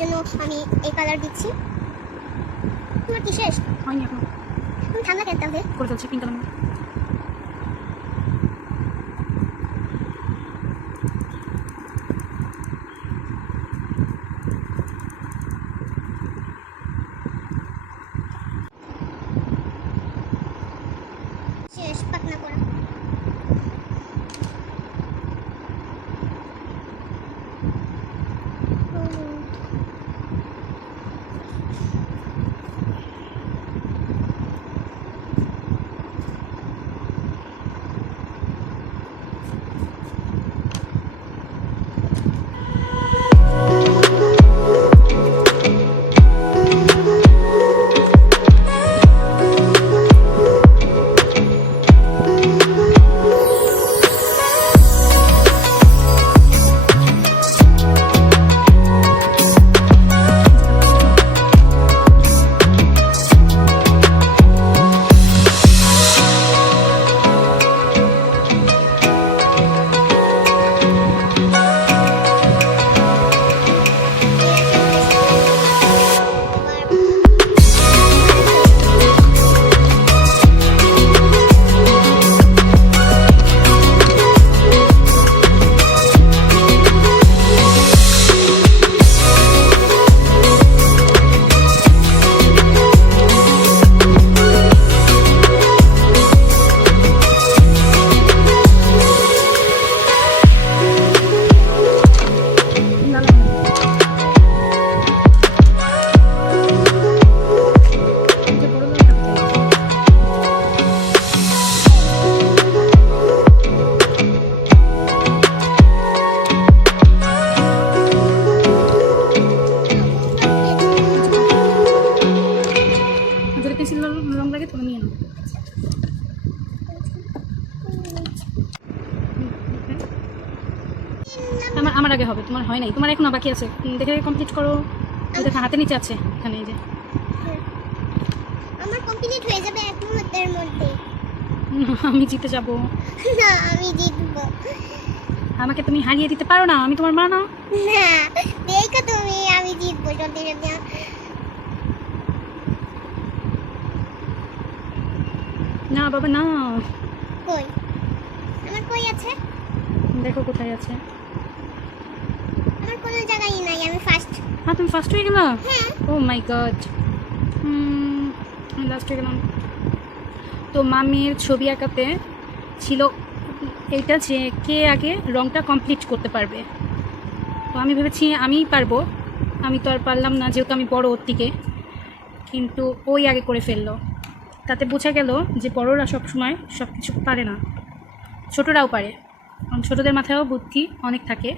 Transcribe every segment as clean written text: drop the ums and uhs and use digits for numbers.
জন্য আমি এই কালার দিচ্ছি। তোমার কি শেষ হয়নি এখন, তুমি ঠান্ডা কেন তাহলে করে চলছে পিঙ্ক কালার। শেষ পাকনা করা। যদি পেন্সিল রং লাগে তুমি নিয়ে নাও। আমার আগে হবে, তোমার হয় নাই, তোমার এখনো বাকি আছে। দেখে কমপ্লিট করো। দেখো হাতে নিচে আছে এখানে, এই যে আমার কমপ্লিট হয়ে যাবে 1 মুহূর্তের মধ্যে। আমি জিতে যাব। না আমি জিতবো। আমাকে তুমি হারিয়ে দিতে পারো না, আমি তোমার মা না। না দেখো তুমি, আমি জিতবো সত্যি সত্যি। না বাবা না। কই আমার কই আছে? দেখো কোথায় আছে। আমার কোনো জায়গায় নাই, আমি ফার্স্ট। হ্যাঁ তুমি ফার্স্ট হয়ে গেলা। হ্যাঁ ও মাই গড, আমি লাস্ট হয়ে গেলাম। তো মামির ছবি আঁকাতে ছিল এইটা যে কে আগে রংটা কমপ্লিট করতে পারবে। তো আমি ভেবেছি আমিই পারবো। আমি তো আর পারলাম না, যেহেতু আমি বড় ওর থেকে। কিন্তু ওই আগে করে ফেললো। তাতে বোঝা গেল যে বড়রা সবসময় সব কিছু পারে না, ছোটরাও পারে। কারণ ছোটদের মাথায়ও বুদ্ধি অনেক থাকে।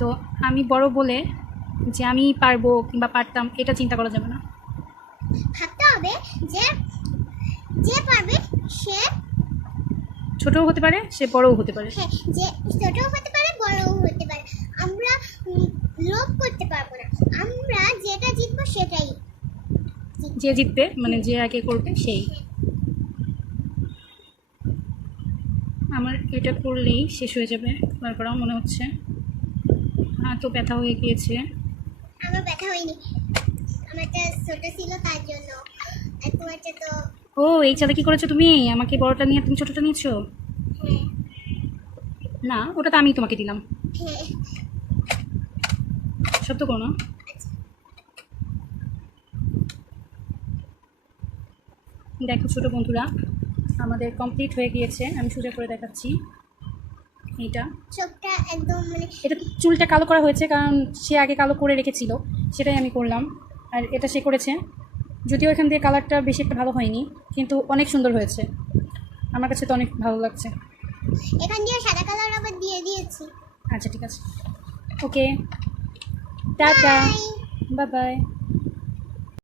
তো আমি বড় বলে যে আমি পারবো কিংবা পারতাম এটা চিন্তা করা যাবে না। ভাবতে হবে যে যে পারবে সে ছোটও হতে পারে, সে বড়ও হতে পারে। হ্যাঁ, যে ছোটও হতে পারে বড়ও হতে পারে। আমরা লোভ করতে পারবো না, আমরা যেটা জিতবো সেটাই। যে জিতবে মানে যে আগে করবে সেই। আমার এটা করলেই শেষ হয়ে যাবে, তারপরেও মনে হচ্ছে হাত তো ব্যথা হয়ে গিয়েছে। আমার ব্যথা হয়নি, আমারটা ছোট ছিল তার জন্য। আর তোমারটা তো ও এই চালে কি করেছো তুমি? আমাকে বড়টা নিয়ে তুমি ছোটটা নিয়েছো? হ্যাঁ না, ওটা তো আমি তোমাকে দিলাম। হ্যাঁ। শব্দ করো না। দেখো ছোট বন্ধুরা, আমাদের কমপ্লিট হয়ে গিয়েছে। আমি সোজা করে দেখাচ্ছি। এইটা চোখটা একদম মানে এটা চুলটা কালো করা হয়েছে, কারণ সে আগে কালো করে রেখেছিল, সেটাই আমি করলাম। আর এটা সে করেছে। যদিও এখান দিয়ে কালারটা বেশি একটা ভালো হয়নি, কিন্তু অনেক সুন্দর হয়েছে। আমার কাছে তো অনেক ভালো লাগছে। এখান দিয়ে সাদা কালার আবার দিয়ে দিয়েছি। আচ্ছা ঠিক আছে, ওকে, টাটা, বাই বাই।